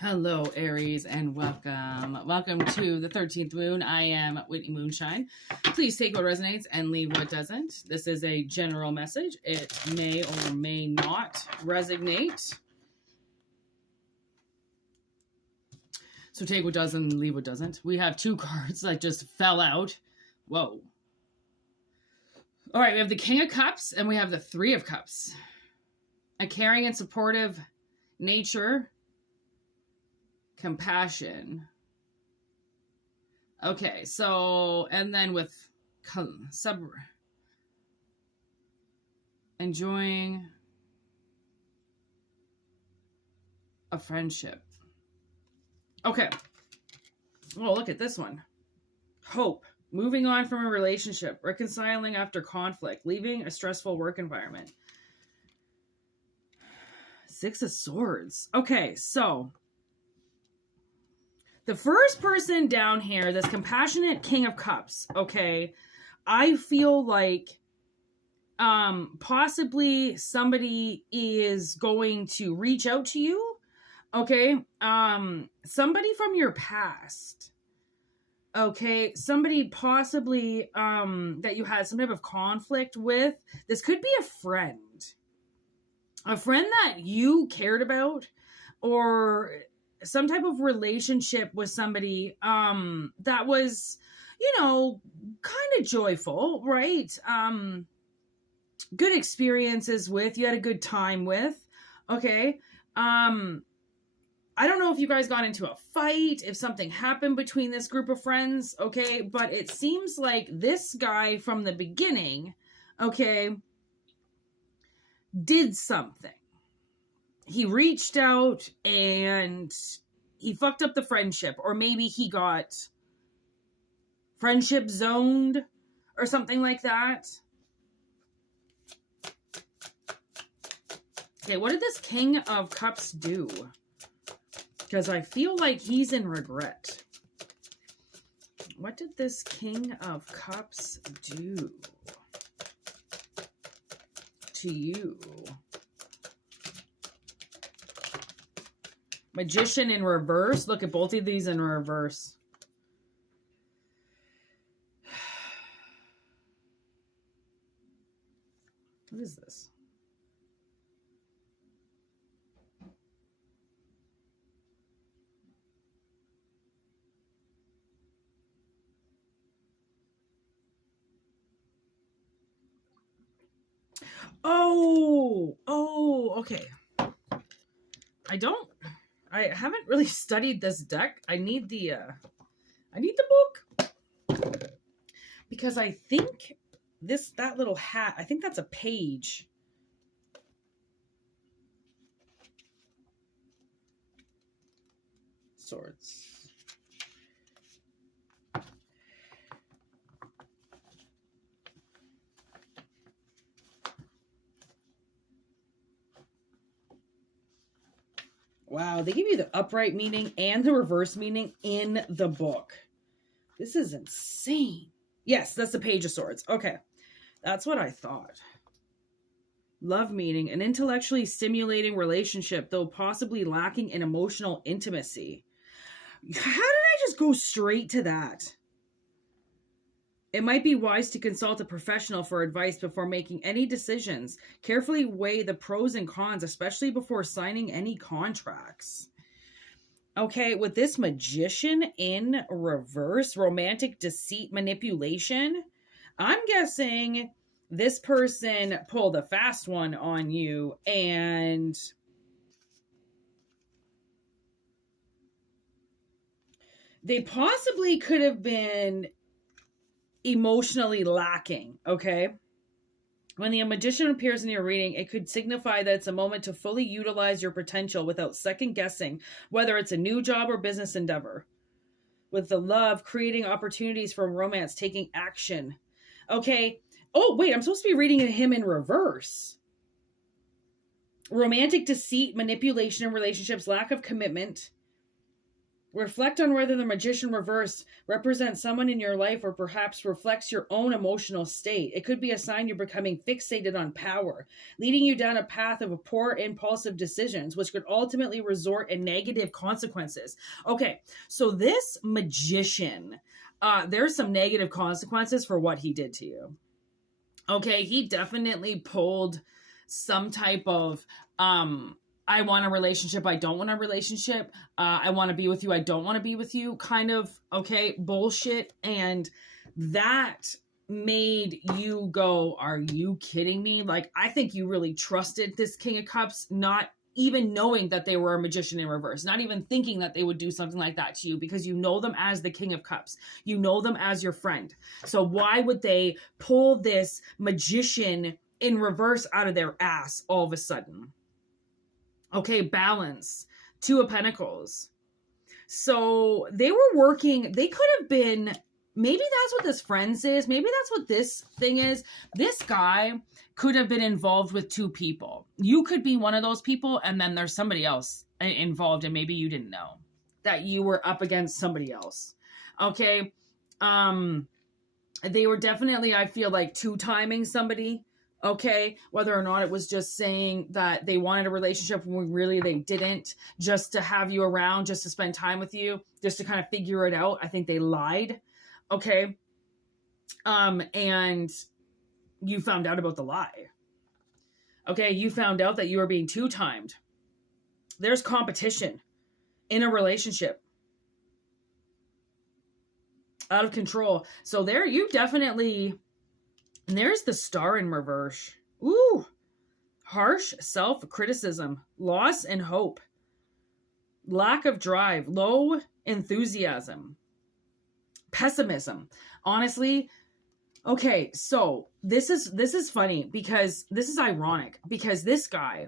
Hello, Aries, and welcome. Welcome to the 13th moon. I am Whitney Moonshine. Please take what resonates and leave what doesn't. This is a general message. It may or may not resonate. So take what does and leave what doesn't. We have two cards that just fell out. Whoa. All right, we have the King of Cups and we have the Three of Cups. A caring and supportive nature. Compassion. Okay, so, and then with enjoying a friendship. Okay. Oh, look at this one. Hope. Moving on from a relationship. Reconciling after conflict. Leaving a stressful work environment. Six of Swords. Okay, so the first person down here, this compassionate King of Cups, okay, I feel like possibly somebody is going to reach out to you, okay? Somebody from your past, okay? Somebody possibly that you had some type of conflict with. This could be a friend that you cared about, or some type of relationship with somebody that was, you know, kind of joyful, right? Good experiences with, you had a good time with, okay? I don't know if you guys got into a fight, if something happened between this group of friends, okay? But it seems like this guy from the beginning, okay, did something. He reached out and he fucked up the friendship, or maybe he got friendship zoned or something like that. Okay, what did this King of Cups do? Because I feel like he's in regret. What did this King of Cups do to you? Magician in reverse. Look at both of these in reverse. What is this? Oh, okay. I haven't really studied this deck. I need the book. Because I think that little hat, I think that's a page. Swords. Wow, they give you the upright meaning and the reverse meaning in the book. This is insane. Yes, that's the Page of Swords. Okay, that's what I thought. Love meaning, an intellectually stimulating relationship, though possibly lacking in emotional intimacy. How did I just go straight to that? It might be wise to consult a professional for advice before making any decisions. Carefully weigh the pros and cons, especially before signing any contracts. Okay, with this Magician in reverse, romantic deceit manipulation, I'm guessing this person pulled a fast one on you and they possibly could have been emotionally lacking, okay? When the Magician appears in your reading, it could signify that it's a moment to fully utilize your potential without second guessing whether it's a new job or business endeavor. With the Love, creating opportunities for romance, taking action. Okay. Oh, wait, I'm supposed to be reading him in reverse. Romantic deceit, manipulation in relationships, lack of commitment. Reflect on whether the Magician reverse represents someone in your life or perhaps reflects your own emotional state. It could be a sign you're becoming fixated on power, leading you down a path of poor impulsive decisions, which could ultimately result in negative consequences. Okay, so this Magician, there's some negative consequences for what he did to you. Okay, he definitely pulled some type of I want a relationship, I don't want a relationship, I want to be with you, I don't want to be with you kind of, okay, bullshit. And that made you go, are you kidding me? Like, I think you really trusted this King of Cups, not even knowing that they were a magician in reverse, not even thinking that they would do something like that to you, because you know them as the King of Cups. You know them as your friend. So why would they pull this magician in reverse out of their ass all of a sudden? Okay, balance. Two of Pentacles. So they were working, they could have been, maybe that's what this friends is. Maybe that's what this thing is. This guy could have been involved with two people. You could be one of those people, and then there's somebody else involved, and maybe you didn't know that you were up against somebody else. Okay. They were definitely, I feel like, two-timing somebody. Okay, whether or not it was just saying that they wanted a relationship when really they didn't, just to have you around, just to spend time with you, just to kind of figure it out. I think they lied. Okay. And you found out about the lie. Okay, you found out that you were being two-timed. There's competition in a relationship. Out of control. So there, you definitely... And there's the Star in reverse. Ooh. Harsh self-criticism, loss and hope, lack of drive, low enthusiasm, pessimism. Honestly, okay, so this is funny, because this is ironic, because this guy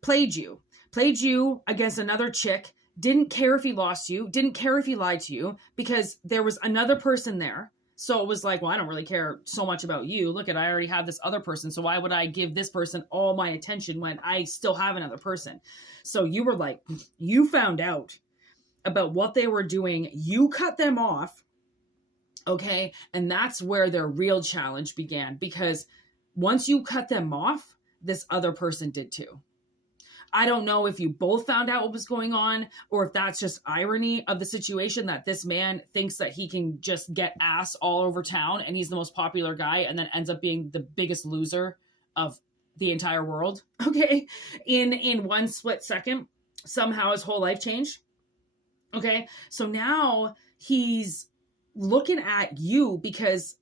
played you against another chick, didn't care if he lost you, didn't care if he lied to you, because there was another person there. So it was like, well, I don't really care so much about you. Look, I already have this other person. So why would I give this person all my attention when I still have another person? So you were like, you found out about what they were doing. You cut them off. Okay. And that's where their real challenge began, because once you cut them off, this other person did too. I don't know if you both found out what was going on, or if that's just irony of the situation, that this man thinks that he can just get ass all over town and he's the most popular guy, and then ends up being the biggest loser of the entire world. Okay. In one split second, somehow his whole life changed. Okay. So now he's looking at you because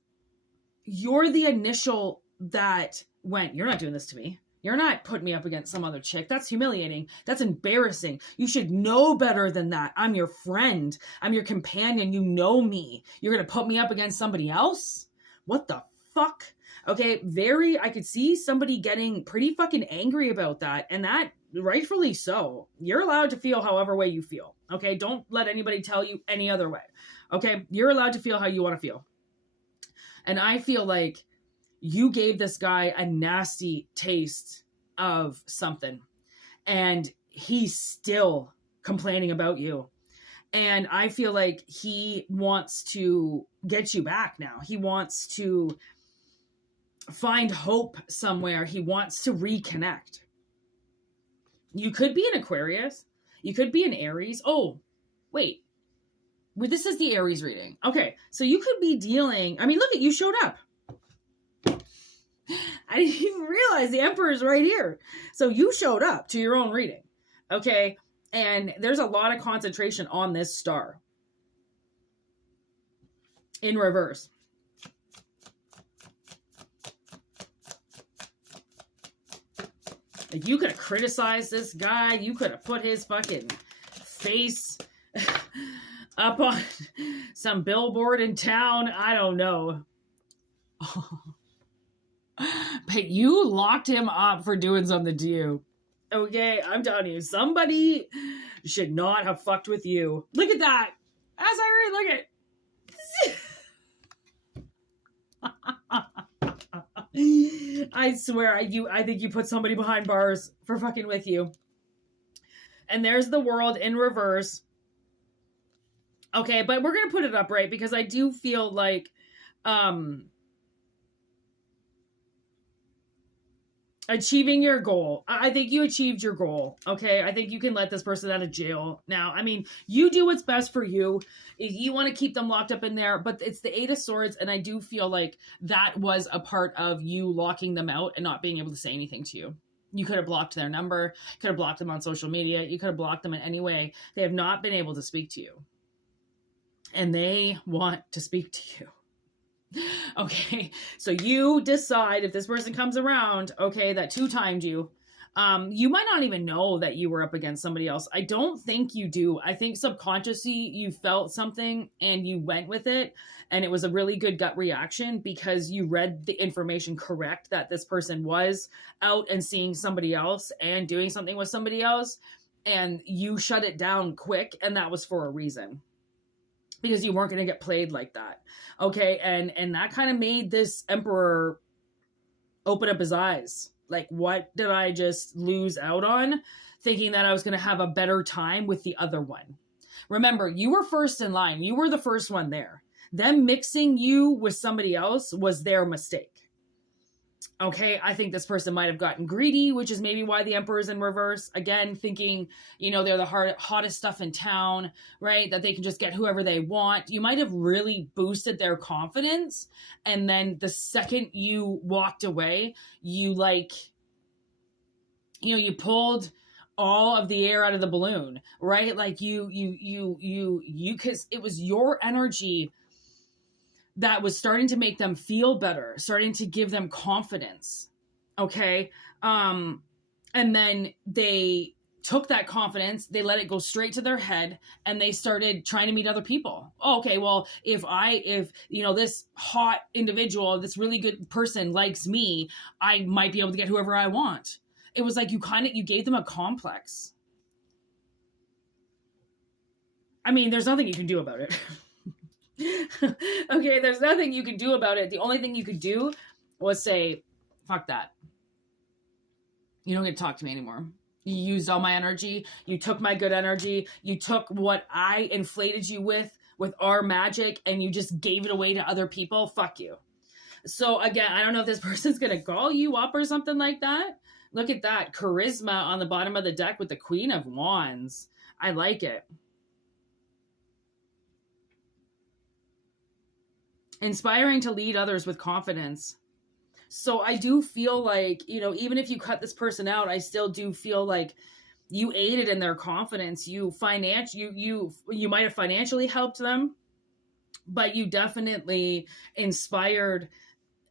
you're the initial that went, you're not doing this to me. You're not putting me up against some other chick. That's humiliating. That's embarrassing. You should know better than that. I'm your friend. I'm your companion. You know me. You're going to put me up against somebody else? What the fuck? Okay, I could see somebody getting pretty fucking angry about that. And that, rightfully so. You're allowed to feel however way you feel. Okay, don't let anybody tell you any other way. Okay, you're allowed to feel how you want to feel. And I feel like you gave this guy a nasty taste of something, and he's still complaining about you. And I feel like he wants to get you back now. He wants to find hope somewhere. He wants to reconnect. You could be an Aquarius. You could be an Aries. Oh, wait. Well, this is the Aries reading. Okay, so you could be dealing... I mean, look at you showed up. I didn't even realize the Emperor's right here. So you showed up to your own reading. Okay. And there's a lot of concentration on this star. In reverse. Like, you could have criticized this guy. You could have put his fucking face up on some billboard in town. I don't know. But you locked him up for doing something to you. Okay, I'm telling you, somebody should not have fucked with you. Look at that. As I read, look at. I swear, I think you put somebody behind bars for fucking with you. And there's the World in reverse. Okay, but we're going to put it upright because I do feel like achieving your goal. I think you achieved your goal. Okay. I think you can let this person out of jail now. I mean, you do what's best for you. If you want to keep them locked up in there, but it's the 8 of Swords. And I do feel like that was a part of you locking them out and not being able to say anything to you. You could have blocked their number, could have blocked them on social media. You could have blocked them in any way. They have not been able to speak to you. And they want to speak to you. Okay, so you decide if this person comes around, okay, that 2-timed you. You might not even know that you were up against somebody else. I don't think you do. I think subconsciously you felt something and you went with it. And it was a really good gut reaction because you read the information correct that this person was out and seeing somebody else and doing something with somebody else. And you shut it down quick. And that was for a reason. Because you weren't going to get played like that. Okay. And that kind of made this emperor open up his eyes. Like, what did I just lose out on? Thinking that I was going to have a better time with the other one. Remember, you were first in line. You were the first one there. Them mixing you with somebody else was their mistake. Okay, I think this person might have gotten greedy, which is maybe why the Emperor is in reverse. Again, thinking, they're the hottest stuff in town, right? That they can just get whoever they want. You might have really boosted their confidence. And then the second you walked away, you pulled all of the air out of the balloon, right? Like because it was your energy that was starting to make them feel better, starting to give them confidence. Okay. And then they took that confidence, they let it go straight to their head, and they started trying to meet other people. Oh, okay. Well, if this hot individual, this really good person likes me, I might be able to get whoever I want. It was like you gave them a complex. I mean, there's nothing you can do about it. Okay, there's nothing you can do about it. The only thing you could do was say, fuck that. You don't get to talk to me anymore. You used all my energy. You took my good energy. You took what I inflated you with our magic, and you just gave it away to other people. Fuck you. So again, I don't know if this person's going to call you up or something like that. Look at that. Charisma on the bottom of the deck with the Queen of Wands. I like it. Inspiring to lead others with confidence. So I do feel like, even if you cut this person out, I still do feel like you aided in their confidence. You might have financially helped them, but you inspired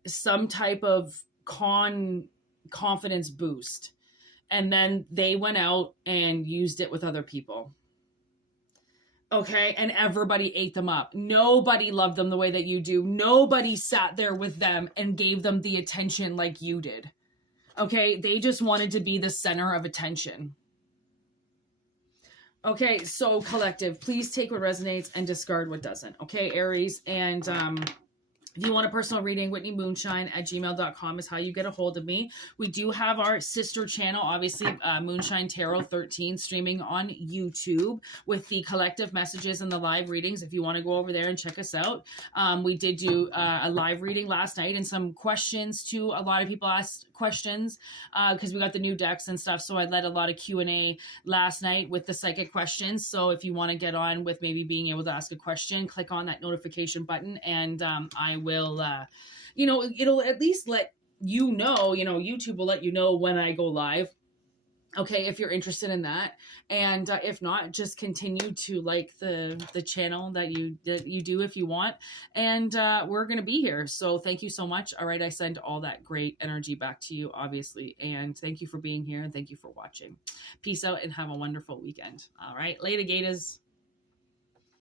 some type of confidence boost. And then they went out and used it with other people. Okay, and everybody ate them up. Nobody loved them the way that you do. Nobody sat there with them and gave them the attention like you did. Okay, they just wanted to be the center of attention. Okay, so collective, please take what resonates and discard what doesn't. Okay, Aries, and if you want a personal reading, whitneymoonshine@gmail.com is how you get a hold of me. We do have our sister channel, obviously, Moonshine Tarot 13, streaming on YouTube with the collective messages and the live readings. If you want to go over there and check us out. We did do a live reading last night and some questions too. A lot of people asked questions because we got the new decks and stuff. So I led a lot of Q&A last night with the psychic questions. So if you want to get on with maybe being able to ask a question, click on that notification button, and I will, it'll at least let you know, YouTube will let you know when I go live. Okay, if you're interested in that. And if not, just continue to like the channel that you do if you want. And we're going to be here. So thank you so much. All right, I send all that great energy back to you, obviously. And thank you for being here. And thank you for watching. Peace out and have a wonderful weekend. All right, later, Gators.